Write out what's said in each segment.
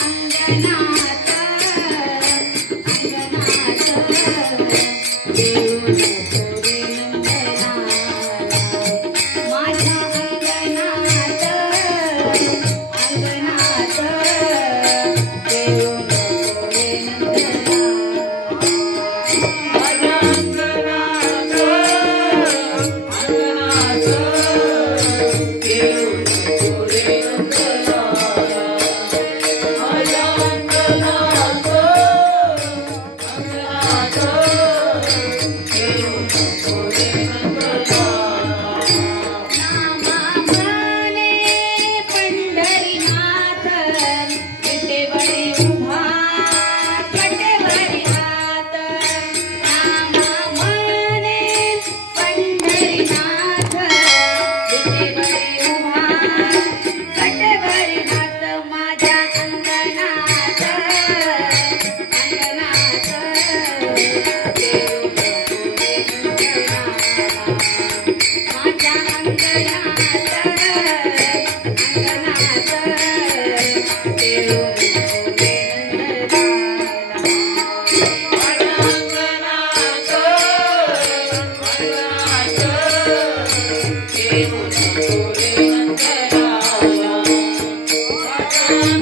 ವಂದನಾ te Yeah.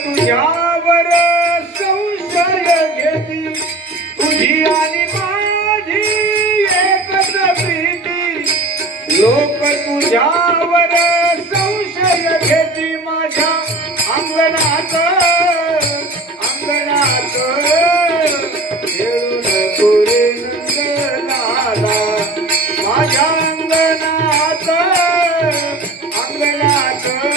तुझ्यावर संसर्ग घेती. तुझी आणि माझी एकच प्रीती. लोक तुझ्यावर संसर्ग घेती माझ्या अंगणात. अंगणात. खेळून तुरे नंदनाला. माझ्या अंगणात. अंगणात.